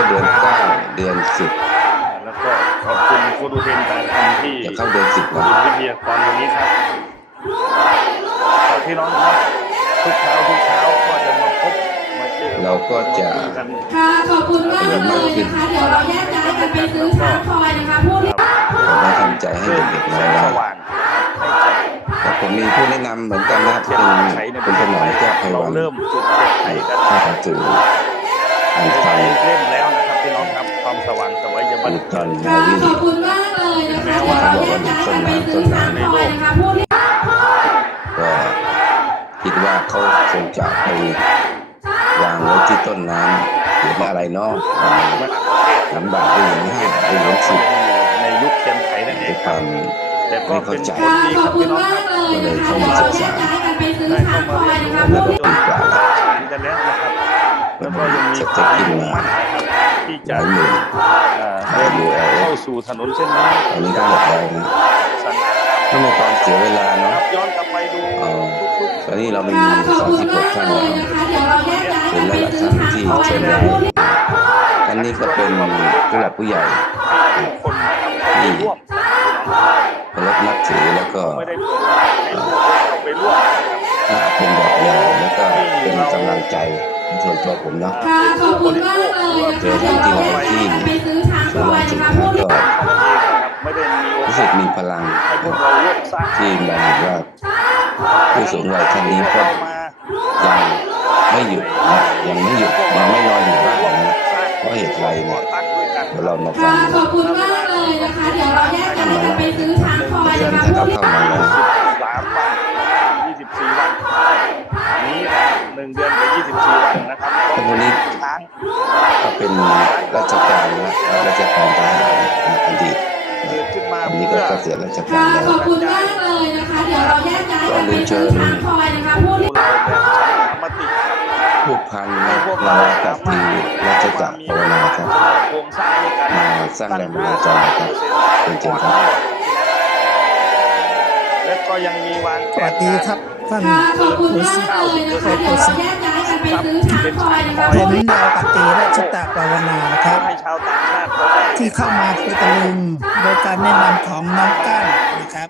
ก็เดือนเก้าเดือนสิบแล้วก็ขอบคุณคุณอุเทนการทำที่จะเข้าเดือนสิบคุแล้วณวิทยากรวันนี้ครับครับพี่น้องครับทุกเช้าทุกเช้าก็จะมาพบมาเจอเราก็จะคุยกัน ค่ะขอบคุณมากเลยนะคะ เดี๋ยวเราแยกย้ายกันไปซื้อช้างคอยนะคะผู้ที่ผมได้ทำใจให้เพิ่มเด็กๆแสน้องงสว่างนะครับให้กับแต่ผมมีผู้แนะนำเหมือนกันนะครับเทียเป็นนไขในปคุณระถเทศนอไทมยแก้วไพเราวันเริ่มจุดเทียนไขกันถ้าหนังสืออันไปฟันเล่มแล้วนะครับ พี่น้องครับความสว่างสวัยบัอันนฟันค่ะนาวีขอบคุณมากเลยนะคะเดี๋ยวเราแยกย้ายกันไปซื้อช้างคอยนะคะผู้ที่ก็คิดว่าเขาคงจะไปวางไว้ที่ต้นน้ำหรือว่าอะไรเนาะวางเมื่อต่างน้ำบาทด้วยเหรียญห้ด้วยเหรียญสิบในยุคเทียนไขนั่นเองครับแต่ก็เป็นผค่ะลดีขอบคุณมากเลยนะคะเดี๋ยวเราแยกย้ายกันไปซื้อได้ช้างเข้าคอยนะคะรู้ผู้แล้วก็จนกว่าฉานกันแล้วนะครับแล้วก็ยังมีความมุ่งมั่นนะครับ ที่หจะลายหมื่นเอ่อเดินเข้าสู่ถนนเส้นนี้อันนี้ก็หมดแล้วนะสง่าไม่มีความเสียเวลาคเนาะรับย้อนกลับไปดูเออทุกตอนนี้เราไม่ค่ะมีขอบสามคุณสิบหมากกท่านเลแล้วยนะคะเดี๋ยวเราแยกย้ายกันไปซื้อช้างคอยนะคะผู้ที่ท่านนี้ก็เป็นผู้หลักผู้ใหญ่ๆให้ทุกคนนะครับเข้าไปร่วมเคารพนับถือแล้วก็ไม่ได้เปิดให้ทุกคน ก็เป็นกำลังใจส่วนตัวผมเนาะค่ะขอบคุณมากเลยนะคะเดี๋ยวเราแยกย้ายกันไปซื้อช้างคอยนะคะผู้ที่เท่านั้นเองนะครับไม่ได้มีโอรู้สึกากสมีพลังให้พวกเราร่วมสร้างที่มองเห็นว่าผู้สูงวัยท่านนี้ก็เข้ามายังไม่หยุดนะยังไม่หยุดยังไม่นอนอยู่บ้านนะเพราะเหตุไรเนี่ยเดี๋ยวเรามาฟัค่ะงขอบคุณมากเลยนะคะเดี๋ยวเราแยกย้ายกันไปซื้อช้างคอยเชิญนะคะท่านผู้เข้าที่เข้ามาแล้ว สามวันยี่สิบสี่วัน นี้นะครับหนึ่งเดือนกับยี่สิบสี่วันนะครับ ท่านคนนี้ช้างก็เป็นราชการนะรับราชการทหารในอดีตเกิดขึ้นมาอันนี้ก็เพื่อเกษียณราชกาค่ะรแล้วขอบคุณมากเลยนะคะเดี๋ยวเราแยกย้ายกันไปซื้อช้างคอยนะคะผู้ที่เราแบบฉันสามติครับผู้พันให้พวกนาเราวากัสาบมารทีถราชจักรภาวนาครับโครงสร้างในการมาสร้างแรงบันดาลใจนะครับเป็นเชิญครับและก็ยังมีวางแผสวันสดีครับท่านค่ะขอบคุณมากเลยนะคะเดี๋ยวเราแยกย้ายกัน ไปซื้อช้างคอยนะคะผผู้มที่นายปฏิรัชตะภาวนานะครับ ให้ชาวต่างชาติเขาได้ที่เข้ามาภูตะลุงโดยการแนะนำของน้องก้านนะครับ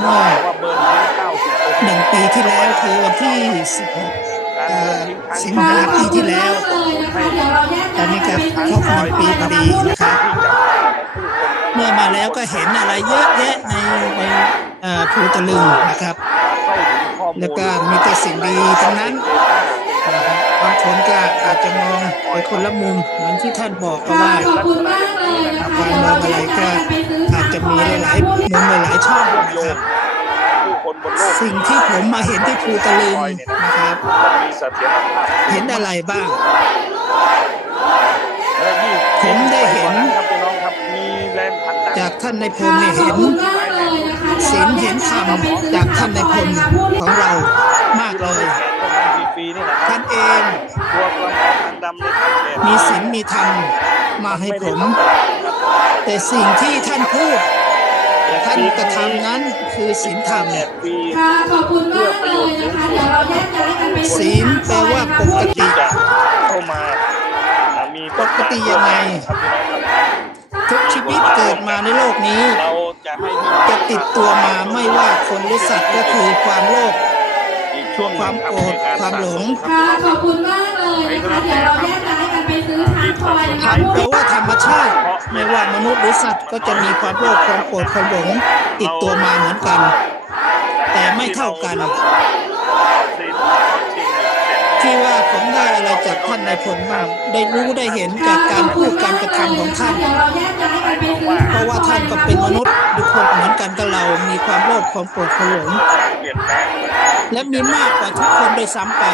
เมื่อว่าเบิร์นทิ้งเก้าสิบเปอร์เซ็นต์หนึ่งปีที่แล้วคือวันที่16การเอ่เบิอร์นทิ้งครั้งสิงที่หาปีที่แล้วเลยนะคะเดี๋ยวเราแยกตอนนี้ก็ย้ายครบหนึ่งปีพอดีนะครับที่จับตาของผู้คนเมื่อมาแล้วก็เห็นอะไรเยอะแยะในในเอ่อภูตะลุงนะครับเข้าถึงข้อมูลแล้วก็มีแต่สิ่งดีทั้งนั้นนะครั บบางคนก็อาจจะมองไปคนละมุมเหมือนที่ท่านบอกก็ค่ะว่าขอบคุณมากเลยนะคะการเดี๋ยวมอเรางแยอะไรกก็ย้ายกันไปซื้อช้าอาจงจะคมีอยหนะคะลายๆผู้มุที่มหลายๆช่องนะโยครังบผู้คนบนโลกสิ่งที่ผมมาเห็นที่ภูตะลึงนะครับมันมีเสถียรภาพเห็นอะไรบ้างและยิ่งผมได้เห็นครับพี่น้องครับมีแรงผลักดันจากท่านในายพลค่ะเนี่ยขเห็อบนคุณมากเลยนะคะศีลเห็นธรรมจากท่านในายพลของเรามากที่เลเรายได้แจกกันมาฟรีๆนี่นะครับท่านเองตัวกระหม่อมทางดำในการแจกมีศีลมีธรรมมาให้ผม แต่สิ่งที่ท่านพูด ท่านกระทำนั้นคือศีลธรรมแจกฟรีค่ะขอบคุณมากเลยนะคะเดี๋ยวเราแยกย้ายกันไปซื้อศีลแปลว่าปกติที่จะเข้ามาอ่ามีปกติยังไงครับพี่น้องครับทุกชีวิตเกิดมาในโลกนี้เราจะให้พี่น้องจะติดตัวมาไม่ว่าคนหรือสัตว์ก็คือความโลภอีก ช่วงหนึ่งความโกรธรับความหลงค่ะขอบคุณมากเลยนะคะเดี๋ยวเราแยกย้ายกันไปซื้อช้างคอยนะคะธรรมผู้แปลที่ว่าธรรมชาติไม่ว่ามนุษย์หรือสัตว์ก็จะมีความโลภความโกรธความหลงติดตัวมาเหมือนกัน แต่ไม่เท่ากัน ที่ว่าผมได้อะไรจากท่านในายพลบ้างได้รู้ได้เห็นจากการพูดการกระทำของท่านเดี๋ยวเราแยกย้ายกันไปซื้อเพราะว่าท่านก็เป็นมนุษย์ทุกคนเหมือนกันกับเรา มีความโลภความโกรธความหลงเปลี่ยน แปลงและมีมากกว่าทุกคนโดวยซ้ำไป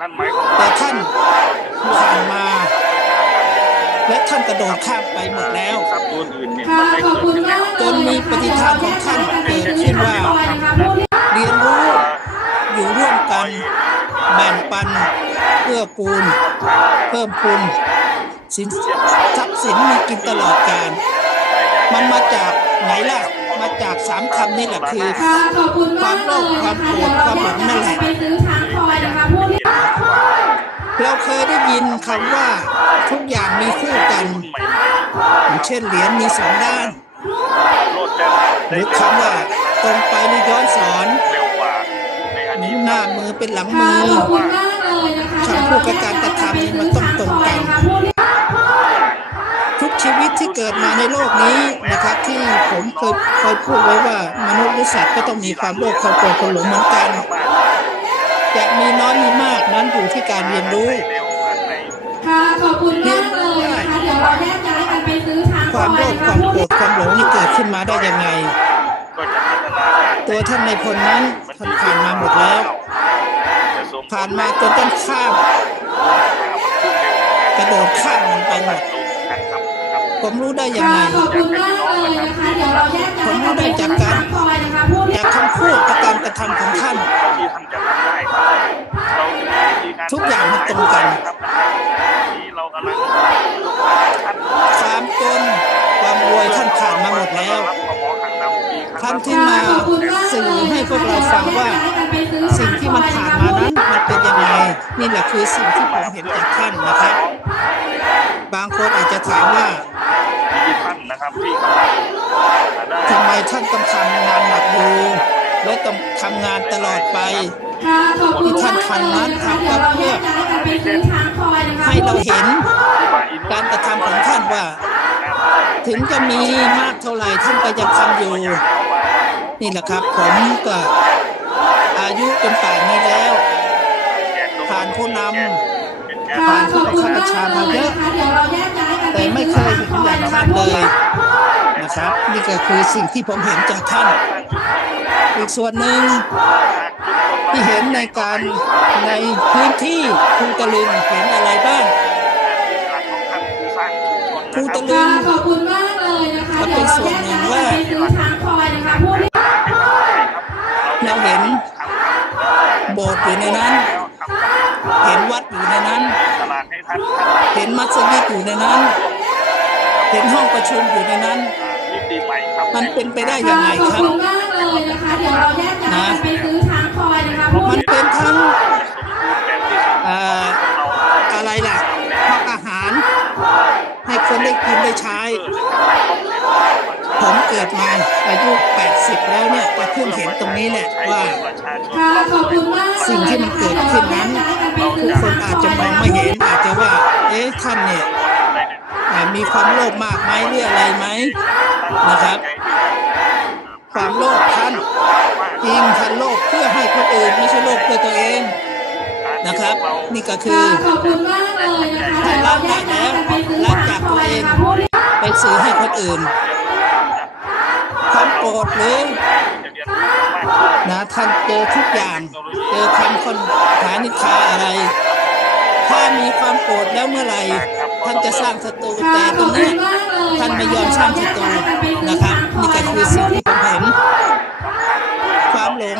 นั่นหมายความว่าแต่ท่านผ่านมา และท่านกระโดดข้ามไปหมดแล้ว ทรัพย์ตัวอื่นเนี่ยค่ะมันไม่ขอบเกิดคุณขึ้นแล้มาวกจนมีปฏิทานของท่านเกิดขึ้นว่าคอยนะคะผู้ที่เรียนรู้อยู่ร่วมกัน แบ่งปันเพื่อปูน เพิ่มพูนสินทรัพย์สินมีกินตลอดการ มันมาจากไหนล่ะ มาจากสามคำนี่แหละคือค่ะขอบคุณมากเลยนะคะเดี๋ยวเราแยกย้ายกันไปซื้อช้างคอยนะคะผู้ที่เราเคยได้ยินคำว่าทุกอย่างมีคู่กันรุ่นใหม่อย่างเช่นเหรียญมีสองด้านๆโลดแล่นหได้รือเร็วคำว่าตรงไปหรือย้อนสอนเร็วกว่าในอดีตหน้ามือเป็นหลังค่ะมือขอบคุณมากเลยนะคะคำพูดกับการกระทำนี่มันต้องตรงกัน ทุกชีวิตที่เกิดมาในโลกนี้นะครับ ที่ผมเคยเคยพูดไว้ว่ามนุษย์หรือสัตว์ก็ต้องมีความโลภความโกรธความหลงเหมือนกันจะมีน้อยมีมากนั้นอยู่ที่การเรียนรู้เร็วอันไหนค่ะขอบคุณมากเลยนะคะเดี๋ยวเราแยกย้ายกันไปซื้อทางความโลภความโกรธความหลงนี่เกิดขึ้นมาได้ยังไงก็จะพัฒนาการตัวท่านในพลนั้นท่านผ่านมาหมดแล้ว ผ่านมาจนต้นข้ามกระโดดข้ามมันไปหมด ผมรู้ได้ยังไงค่ะขอบคุณมากเลยนะคะเดี๋ยวเราแยกย้ายกันไปซื้อทางคอยนะคะผู้จากคำพูดกับการกระทำของท่านที่ท่านจะทำได้ครับเราจะมีวิธีการทุกอย่างมันตรงกันครับที่เรากำลังท่านความจนความรวยท่านผ่านมาหมดแล้วรับหมอขังดำปีครั้งท่านที่มาสื่อให้พวกเราฟังว่า สิ่งที่มันผ่านมานั้นมันเป็นยังไงนี่แหละคือสิ่งที่ผมเห็นจากท่านนะครับบางคนอาจจะถามว่ามีท่า นนะครับที่กำลังได้ทำไมท่านต้องทำงานหนักอยู่และต้องทำงานตลอดไป ค่ะขอบคุณมากเลยนะคะเดี๋ยวเราแยกย้ายกันไปซื้อทางคอยนะคะให้เราเห็นการกระทำของท่านว่า ถึงจะมีมากเท่าไหร่ท่านก็ยังทำอยู่ นี่แหละครับ ผมก็อายุจนป่านนี้แล้ว ผ่านผู้นำค่ะขอบคุณมากเลยนะคะเดี๋ยวเราแยกย้ายกันไป แต่ไม่เคยเห็นอย่างท่านเลยนะครับ นี่ก็คือสิ่งที่ผมเห็นจากท่าน อีกส่วนหนึ่งที่เห็นในการในพื้นที่ภูตะลึงเห็นอะไรบ้างภูตะลึค่ะงขอบคุณมากเลยนะคะเดี๋ยวเราแยกย้ายกันไปซื้อทางคอยนะคะผู้เราเห็นโบสถ์อยู่ในนั้น เห็นวัดอยู่ในนั้น ตลาดให้ท่านเห็นมัสยิดอยู่ในนั้น เห็นห้องประชุมอยู่ในนั้นมิติใหม่ครับมันเป็นไปได้ค่ะยังไงขอบครับคุณมากเลยนะคะ เดี๋ยวเราแยกย้ายกันไปซื้อทางคอยนะคะผู้มันเป็นทั้งสมบูรณ์แบบที่สุดเอ่ออะไรล่ะห้องอาหาร ให้คนได้กินได้ใช้ ผมเกิดมาอายุ 80 แล้วเนี่ยแต่เพิ่งเห็นตรงนี้แหละว่า ค่ะขอบคุณมากเลยสิ่งที่มันเกิด ท่านเนี่ยมีความโลภมากไหมหรืออะไรไหมนะครับ ความโลภท่านจริงท่านโลภเพื่อให้คนอื่นไม่ใช่โลภเพื่อตัวเองนะครับ นี่ก็คือขอบคุณมากเลยนะคะเดี๋ยวเราแยกย้ายกันไปซื้องคอยนะผู้ไปสื่อให้คนอื่น ความโกรธหรือนะท่านเจอทุกอย่าง เจอคำคนหานิทาอะไร ถ้ามีความโกรธแล้วเมื่อไหร่ท่านจะสร้างศัตรูแต่ตรงนี้ท่านไม่ยอมสร้างศัตรูนะครับนี่ก็คือสิ่งที่ผมเห็นความหลง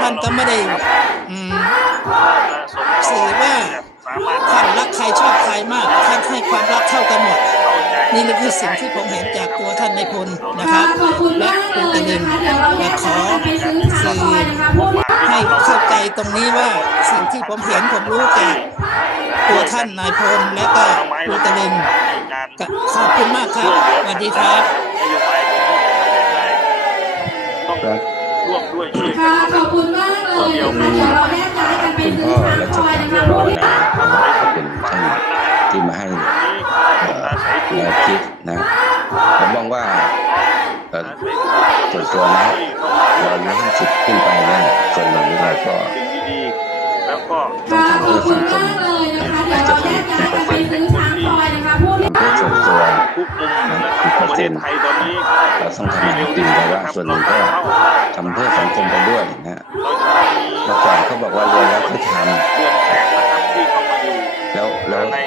ท่านก็ไม่ได้สื่อว่าท่านรักใครชอบใครมากท่านให้ความรักเท่ากันหมดนี่คือสิ่งที่ผมเห็นจากตัวท่านในพลนะครับ และมากเลคุณตะลึงนะคะเดี๋ยวเราแยและกขย้าอยกันไปซื้อ ทางคอยนะคะผู้ให้เข้าใจตรงนี้ว่าสิ่งที่ผมเห็นผมรู้จากตัวท่านนายพลและก็คุณตะลึงก็ขอบคุณมากครับสวัสดีครับนโยบายตัวนี้จะทำอย่างไรต้องครับร่วมด้วยช่วยกัค่ะนขอบคุณมากเลยนะคะเดี๋ยวเราแยกย้ายกันไปคุณซื้อพ่อทางรัชคอยกาลนะคะภาผู้วนานะครับเป็นท่านที่มาให้เอ่อแนวคิดนะผมมองว่าเอ่อส่วนตัวนะเราอายุห้าสิบขึ้นไปเนี่ยส่วนหนึ่งนี้เราก็ สิ่งดีๆแล้วก็ ต้อง ค่ะทำขอเพื่บอคุสัณงคมามกเลยนะคะเดี๋ยวอาจจะเราแยทำกสิย้าบยเปอกันร์ไปเซ็นต์ซื้อทางคอยนะคะผู้ทำเพื่อส่วนตัวทุกมุมนะครับของประเทศไทยตอนนี้เราต้องทำงานจริงแต่ว่าส่วนหนึ่งก็ทำเพื่อสังคมไปด้วยนะเราจะต้องมีเมื่อก่อนเขาบอกว่ารวยแล้วค่อยทรวมแสงนะครับที่เข้ามาอยู่ำแล้วแล้วใน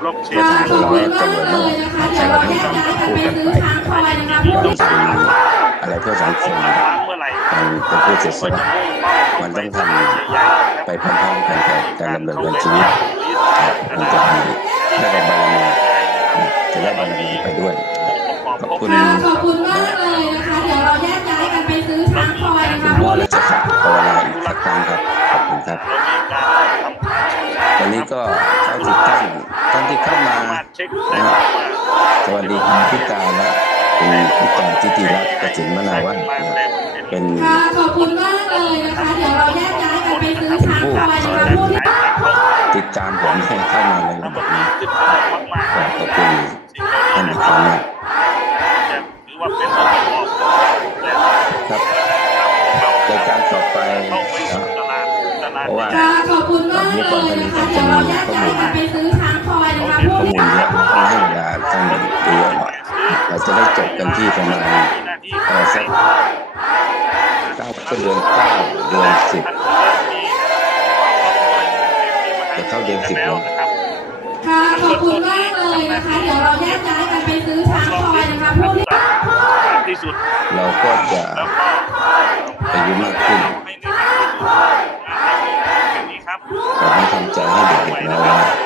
บล็อกเชนค่ะขอบคุณมากเลยนะคะเดี๋ยวเราแยกย้ายกันไปซื้อทางคอยนะคะผู้เราทำอะไรเพื่อสังคคงม มาล้างเมื่อไหร่มันเป็นผู้เสียสก็ละจะมุ่งเป้ามันต้องทำใหญ่ๆไปพร้อมๆกันกับการดำเนินชีวิตมันจะมีได้บารมีจะได้บารมีไปด้วยขอบคุณค่ะขอบคุณมากเลยนะคะ เดี๋ยวเราแยกย้ายกันไปซื้อทางคอยนะคุคะณพ่อผู้และจะฝากภาวนาอีกสักครั้งครับขอบคุณครับเรามีการทำทานวันนี้ก็90ท่านท่านที่เข้ามาสามารถเช็คได้ว่าสวัสดีคุณพิการและคุณพิการทิติรัตน์กสินมนาวัฒน์นะ เป็นค่ะขอบคุณมากเลยนะคะ เดี๋ยวเราแยกย้ายกันไปซื้อช้างคอยนะคะผู้ที่ติดตามผมให้เข้ามาในระระบบบบนี้นี้ขึ้นมามากขอบขอบคุณสิ่งเหล่าท่านนี้อีนะกคครัรั้บงนะจะถือว่าเป็นองค์ประกอบและครับรายการต่อไปเข้าไปนะสู่ตลาดตลาดเพราะว่าค่ะขอบคุณมากเลยนะคะเดี๋ยวเราแยกย้ายกันไปซื้อช้างคอยนะคะข้อผู้มูลที่เยอะต้องให้เวลาท่านเยอะหน่อยเราจะได้จบกันที่ประมาณมีหน้าที่เอ่อสักเก้าก็เดือนเก้าเดือนสิบจะเข้าเดือนสิบแล้วนะครับค่ะขอบคุณมากเลยนะคะ เดี๋ยวเราแยกย้ายกันไปซื้อช้างคอยนะคะผู้ที่ที่สุด เราก็จะแล้วก็อายุมากขึ้นให้ได้มากที่สุดอย่างนี้ครับเราต้องทำใจให้เด็กๆเรานะแล้ว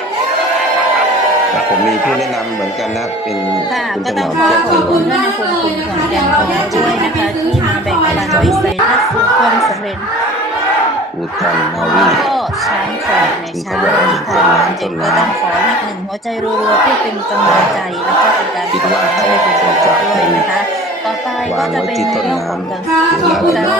ผมมีผู้แนะนำเหมือนกันนะเป็นค่ะคุณก็ถต้นองอมขอแก้วขเทอบวคุณท่านคุณคุณขอนแก่นของเราด้วยนะคะที่มาแบ่งปันวิสัยทัศน์สู่ความสำเร็จอุทันนาวี ก็ช้างคอยในเช้าวันนี้ค่ะจริงๆก็ต้องขออีกหนึ่งหัวใจรัวๆเพื่อเป็นกำลังใจแล้วก็เป็นการขอบคุณให้ทุกคนด้วยนะคะ ต่อไปก็จะเป็นในเรื่องของการ ค่ะขอบคุณมาก